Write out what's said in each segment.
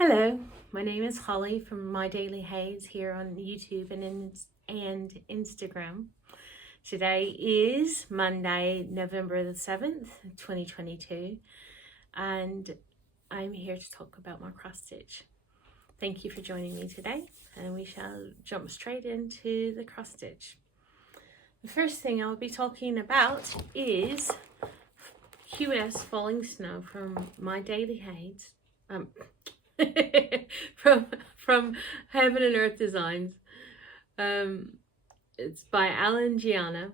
Hello, my name is Holly from My Daily HAED here on YouTube and Instagram. Today is Monday, November the 7th, 2022, and I'm here to talk about my cross stitch. Thank you for joining me today, and we shall jump straight into the cross stitch. The first thing I'll be talking about is QS Falling Snow from My Daily HAED. from Heaven and Earth Designs. It's by Alan Giana.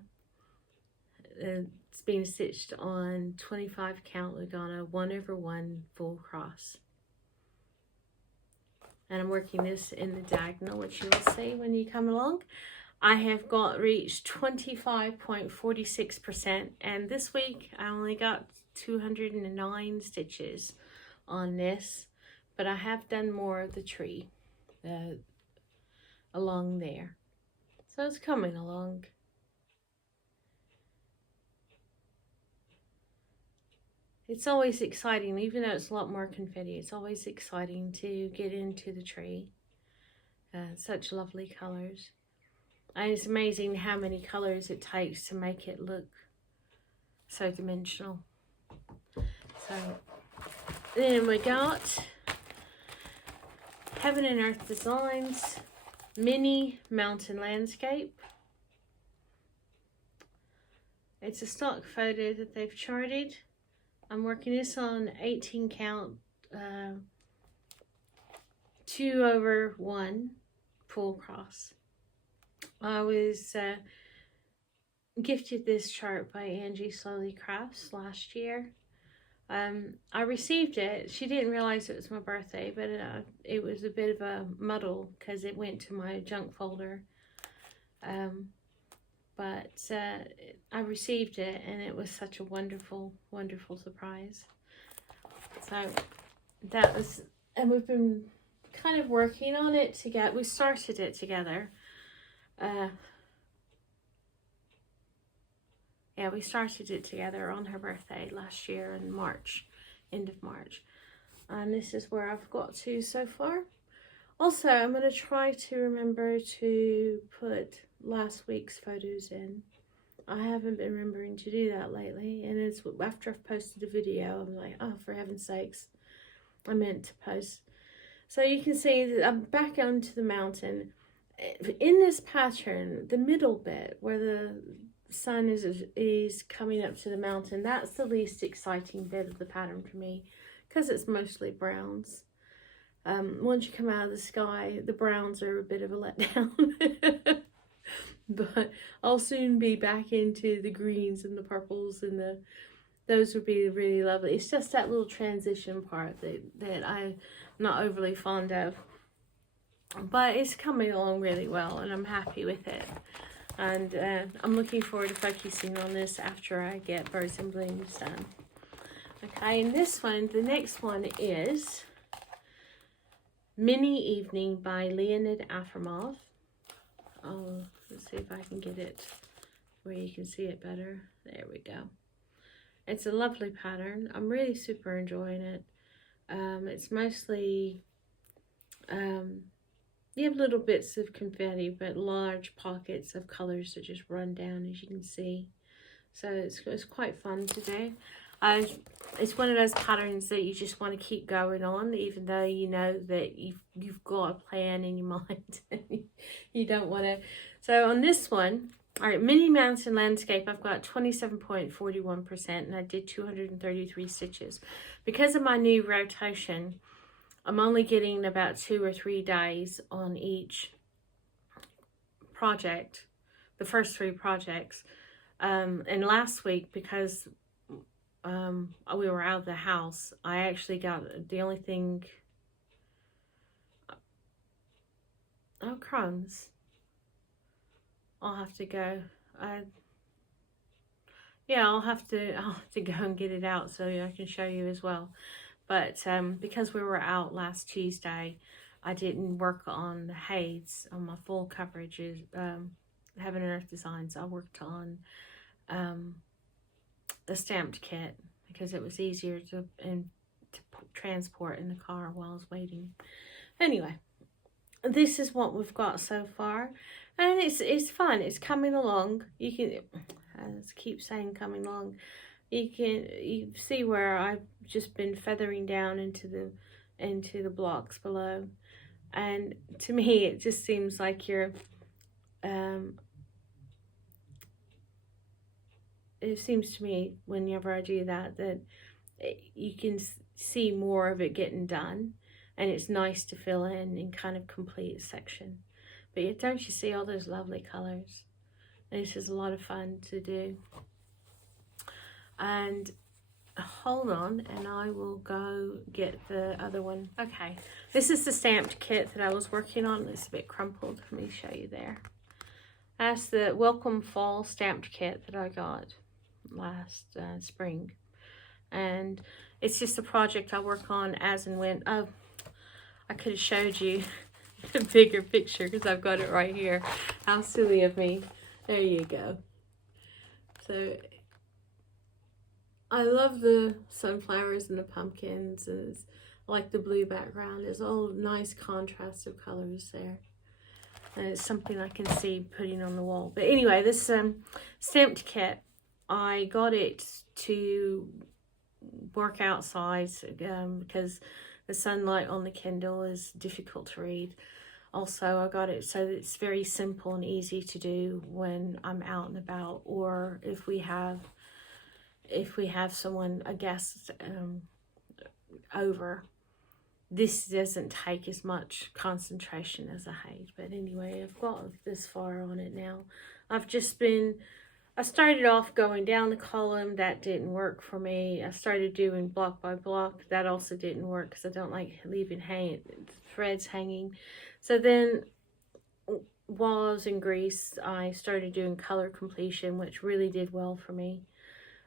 It's being stitched on 25 count lugana 1/1 full cross, and I'm working this in the diagonal, which you will see when you come along. I have reached 25.46%, and this week I only got 209 stitches on this, but I have done more of the tree along there, so it's coming along. It's always exciting, even though it's a lot more confetti, it's always exciting to get into the tree. Such lovely colors, and it's amazing how many colors it takes to make it look so dimensional. So then we got Heaven and Earth Designs Mini Mountain Landscape. It's a stock photo that they've charted. I'm working this on 18 count 2/1 full cross. I was gifted this chart by Angie Slowly Crafts last year. I received it. She didn't realize it was my birthday, but it was a bit of a muddle because it went to my junk folder. But I received it, and it was such a wonderful, wonderful surprise. So that was, and we've been kind of working on it together. We started it together. Yeah, we started it together on her birthday last year in March, end of March. And this is where I've got to so far. Also, I'm going to try to remember to put last week's photos in. I haven't been remembering to do that lately. And it's after I've posted a video, I'm like, oh, for heaven's sakes, I meant to post. So you can see that I'm back onto the mountain. In this pattern, the middle bit where the sun is coming up to the mountain, that's the least exciting bit of the pattern for me, because it's mostly browns. Once you come out of the sky, the browns are a bit of a letdown. But I'll soon be back into the greens and the purples, and those would be really lovely. It's just that little transition part that I'm not overly fond of, but it's coming along really well, and I'm happy with it. And I'm looking forward to focusing on this after I get Birds and Blooms done. Okay, and this one, the next one is Mini Evening by Leonid Afremov. Oh, let's see if I can get it where you can see it better. There we go. It's a lovely pattern. I'm really super enjoying it. It's mostly you have little bits of confetti, but large pockets of colors that just run down, as you can see. So it's quite fun to do. It's one of those patterns that you just want to keep going on, even though you know that you've got a plan in your mind. You don't want to. So on this one, all right, Mini Mountain Landscape, I've got 27.41%, and I did 233 stitches. Because of my new rotation, I'm only getting about 2 or 3 days on each project, the first 3 projects. And last week, because we were out of the house, I actually got the only thing. Oh, crumbs. I'll have to go. Yeah, I'll have to go and get it out so I can show you as well. But because we were out last Tuesday, I didn't work on the HAEDs, on my full coverages, Heaven and Earth Designs. I worked on the stamped kit because it was easier to to transport in the car while I was waiting. Anyway, this is what we've got so far, and it's fun. It's coming along. You can, as I keep saying, coming along. You see where I've just been feathering down into the blocks below, and to me it just seems like you're it seems to me whenever I do that you can see more of it getting done, and it's nice to fill in and kind of complete a section. But don't you see all those lovely colors? And this is a lot of fun to do. And hold on, and I will go get the other one. Okay, this is the stamped kit that I was working on. It's a bit crumpled. Let me show you there. That's the Welcome Fall stamped kit that I got last spring, and it's just a project I work on as and when. Oh, I could have showed you a bigger picture because I've got it right here. How silly of me. There you go. So I love the sunflowers and the pumpkins, and I like the blue background. There's all nice contrast of colors there, and it's something I can see putting on the wall. But anyway, this stamped kit, I got it to work outside because the sunlight on the Kindle is difficult to read. Also, I got it so that it's very simple and easy to do when I'm out and about, or if we have someone, a guest over. This doesn't take as much concentration as a HAED. But anyway, I've got this far on it now. I started off going down the column. That didn't work for me. I started doing block by block. That also didn't work because I don't like leaving threads hanging. So then, while I was in Greece, I started doing color completion, which really did well for me.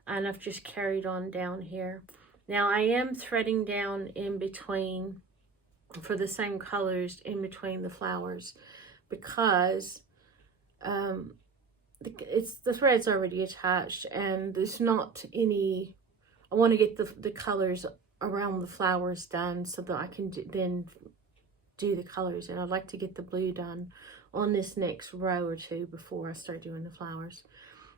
And I've just carried on down here. Now I am threading down in between for the same colors in between the flowers, because the thread's already attached, and there's not any. I want to get the colors around the flowers done so that I can then do the colors, and I'd like to get the blue done on this next row or two before I start doing the flowers.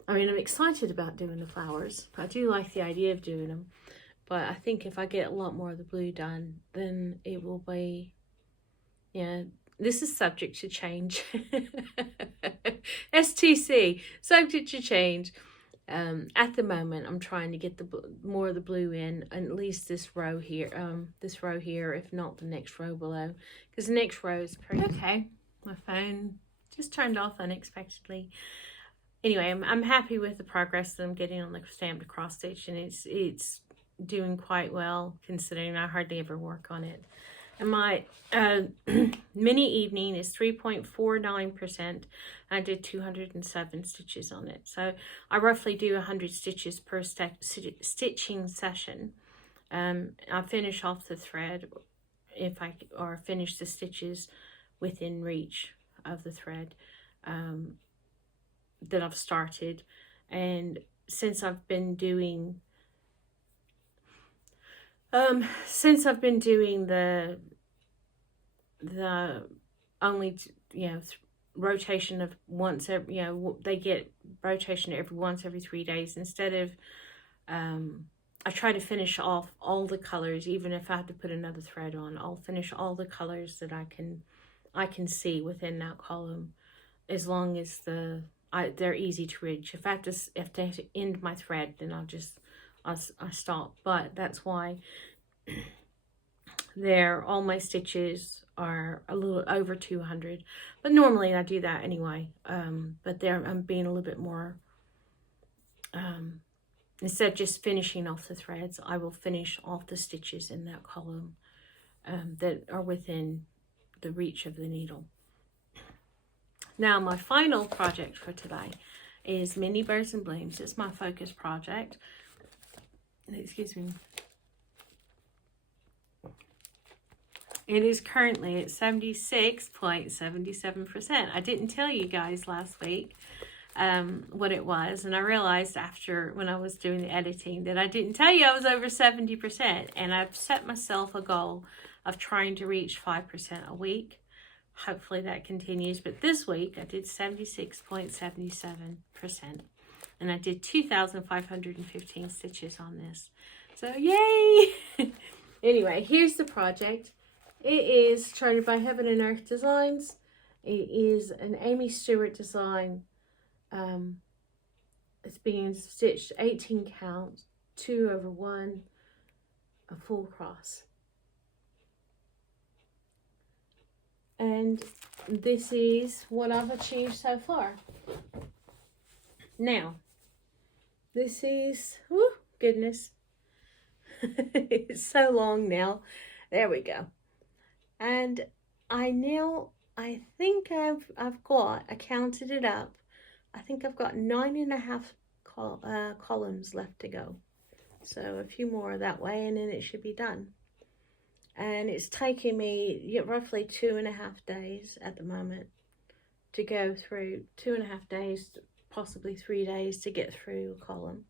I mean, I'm excited about doing the flowers. I do like the idea of doing them. But I think if I get a lot more of the blue done, then it will be, yeah, this is subject to change. STC, subject to change. At the moment, I'm trying to get more of the blue in, at least this row here, if not the next row below. Because the next row is pretty... Okay, my phone just turned off unexpectedly. Anyway, I'm happy with the progress that I'm getting on the stamped cross stitch, and it's doing quite well considering I hardly ever work on it. And my mini evening is 3.49%. I did 207 stitches on it, so I roughly do 100 stitches per stitching session. I finish off the thread or finish the stitches within reach of the thread that I've started. And since I've been doing the only rotation of once every, they get rotation every 3 days instead of I try to finish off all the colors. Even if I have to put another thread on, I'll finish all the colors that I can see within that column, as long as they're easy to reach. If I have to end my thread, then I stop. But that's why all my stitches are a little over 200. But normally I do that anyway. But I'm being a little bit more. Instead of just finishing off the threads, I will finish off the stitches in that column that are within the reach of the needle. Now, my final project for today is Mini Birds and Blooms. It's my focus project. Excuse me. It is currently at 76.77%. I didn't tell you guys last week what it was, and I realized after when I was doing the editing that I didn't tell you I was over 70%, and I've set myself a goal of trying to reach 5% a week. Hopefully that continues, but this week I did 76.77%, and I did 2,515 stitches on this, so yay. Anyway, here's the project. It is charted by Heaven and Earth Designs. It is an Aimee Stewart design. It's being stitched 18 count, 2/1, a full cross. And this is what I've achieved so far. Now, this is, oh goodness, it's so long now. There we go. And I think I've got, I counted it up, I think I've got 9.5 columns left to go. So a few more that way, and then it should be done. And it's taking me roughly 2.5 days at the moment to go through, 2.5 days, possibly 3 days to get through a column.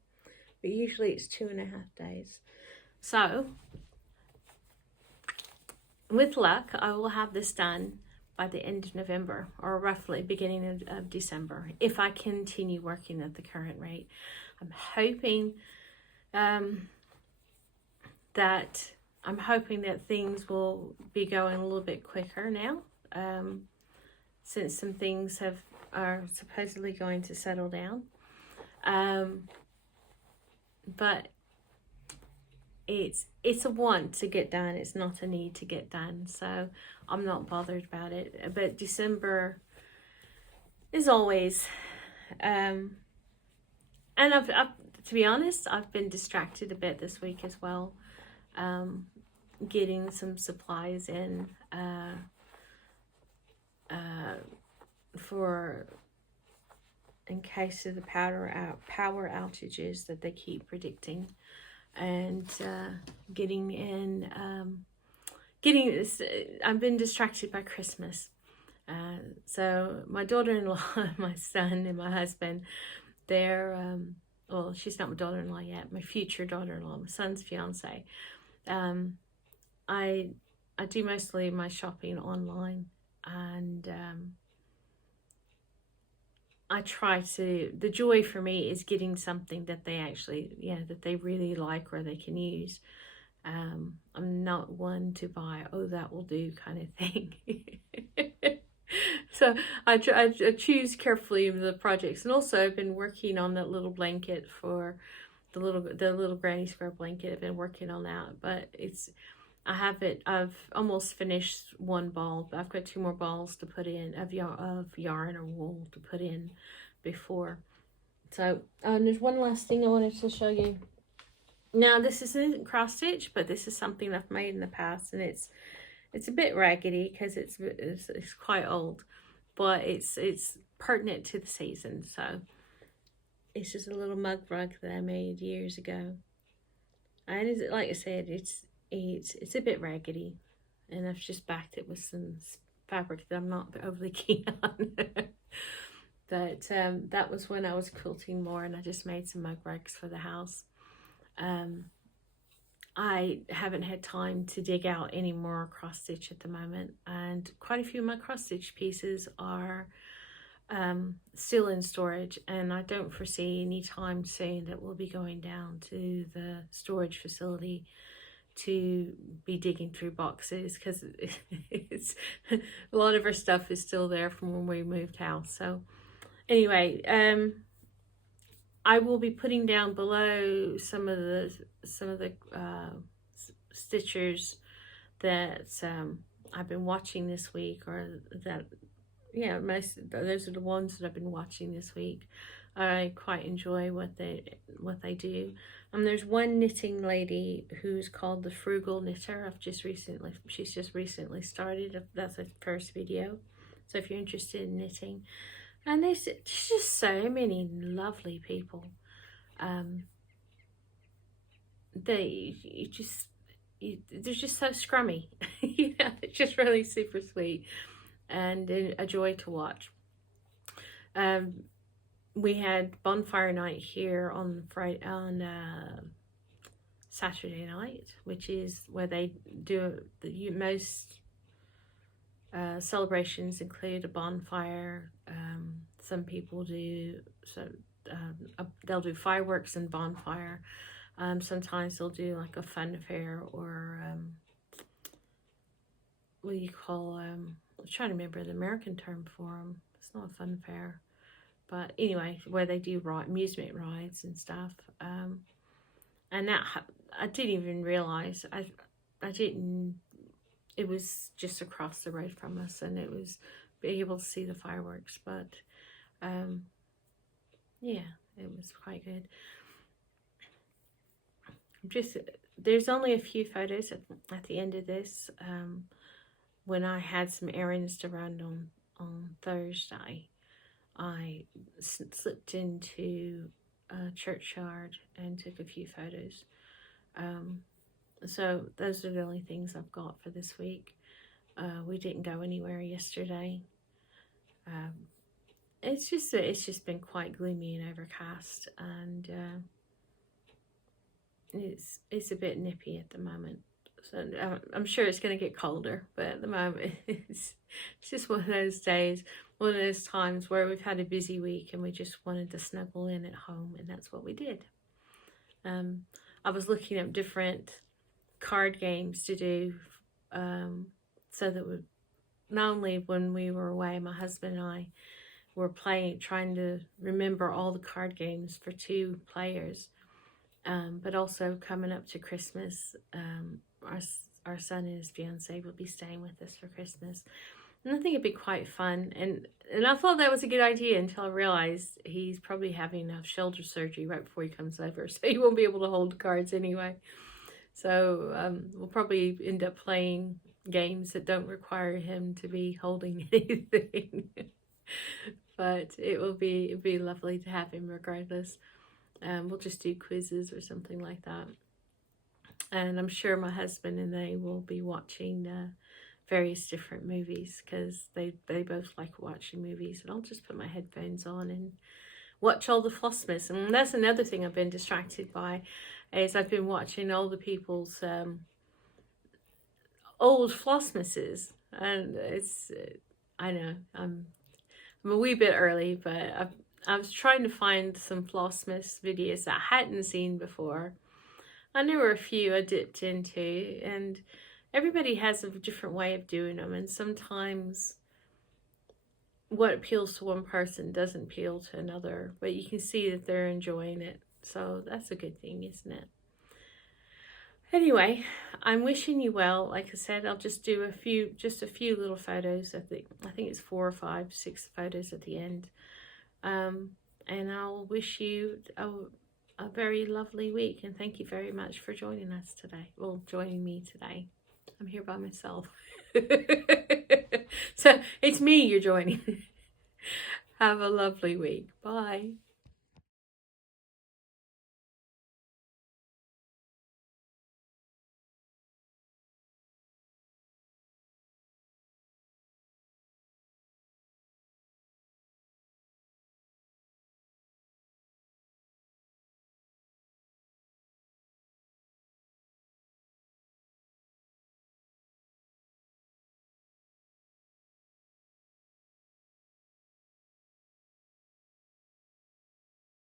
But usually it's 2.5 days. So with luck, I will have this done by the end of November, or roughly beginning of December, if I continue working at the current rate. I'm hoping that things will be going a little bit quicker now, since some things are supposedly going to settle down. But it's a want to get done, it's not a need to get done, so I'm not bothered about it. But December is always, and I've to be honest, I've been distracted a bit this week as well, getting some supplies in in case of the power outages that they keep predicting. And getting in, I've been distracted by Christmas. So my daughter-in-law, my son, and my husband, they're, well, she's not my daughter-in-law yet, my future daughter-in-law, my son's fiance. I do mostly my shopping online, and I try to, the joy for me is getting something that they actually, that they really like or they can use. I'm not one to buy, oh, that will do kind of thing. So I choose carefully the projects. And also I've been working on that little blanket for the little granny square blanket. I've been working on that, but I've almost finished one ball, but I've got 2 more balls to put in of yarn or wool to put in before. So there's one last thing I wanted to show you. Now this isn't cross stitch, but this is something I've made in the past, and it's a bit raggedy because it's quite old, but it's pertinent to the season. So it's just a little mug rug that I made years ago, and like I said, it's a bit raggedy, and I've just backed it with some fabric that I'm not overly keen on. But that was when I was quilting more, and I just made some mug rugs for the house. I haven't had time to dig out any more cross stitch at the moment, and quite a few of my cross stitch pieces are still in storage, and I don't foresee any time soon that we'll be going down to the storage facility to be digging through boxes, because it's a lot of our stuff is still there from when we moved house. So anyway, I will be putting down below some of the stitchers that I've been watching this week, or that those are the ones that I've been watching this week. I quite enjoy what they do. There's one knitting lady who's called the Frugal Knitter. She's just recently started. That's her first video. So if you're interested in knitting, and there's just so many lovely people. They're just so scrummy. It's just really super sweet and a joy to watch. we had bonfire night here on Saturday night, which is where they do the most celebrations include a bonfire. Some people do they'll do fireworks and bonfire. Sometimes they'll do like a fun fair, or what do you call I'm trying to remember the American term for them. It's not a fun fair, but anyway, where they do amusement rides and stuff. And that I didn't even realize I didn't. It was just across the road from us, and it was being able to see the fireworks. But yeah, it was quite good. There's only a few photos at the end of this. When I had some errands to run on Thursday, I slipped into a churchyard and took a few photos. So those are the only things I've got for this week. We didn't go anywhere yesterday. It's just been quite gloomy and overcast, and it's a bit nippy at the moment. So I'm sure it's going to get colder, but at the moment it's just one of those days, one of those times where we've had a busy week and we just wanted to snuggle in at home, and that's what we did. I was looking up different card games to do, so that not only when we were away, my husband and I were trying to remember all the card games for 2 players, but also coming up to Christmas, our son and his fiance will be staying with us for Christmas, and I think it'd be quite fun. And I thought that was a good idea until I realized he's probably having shoulder surgery right before he comes over, so he won't be able to hold the cards anyway. So we'll probably end up playing games that don't require him to be holding anything. But it'd be lovely to have him regardless. We'll just do quizzes or something like that. And I'm sure my husband and they will be watching various different movies, because they both like watching movies. And I'll just put my headphones on and watch all the Flossmas. And that's another thing I've been distracted by, is I've been watching all the people's old Flossmasses. And it's, I know, I'm a wee bit early, but I was trying to find some Flossmas videos that I hadn't seen before. And there were a few I dipped into, and everybody has a different way of doing them, and sometimes what appeals to one person doesn't appeal to another, but you can see that they're enjoying it, so that's a good thing, isn't it? Anyway, I'm wishing you well. Like I said, I'll just do a few little photos. I think it's 4 or 5, 6 photos at the end, and I'll wish you a very lovely week, and thank you very much for joining us today. Well, joining me today. I'm here by myself. So it's me you're joining. Have a lovely week. Bye.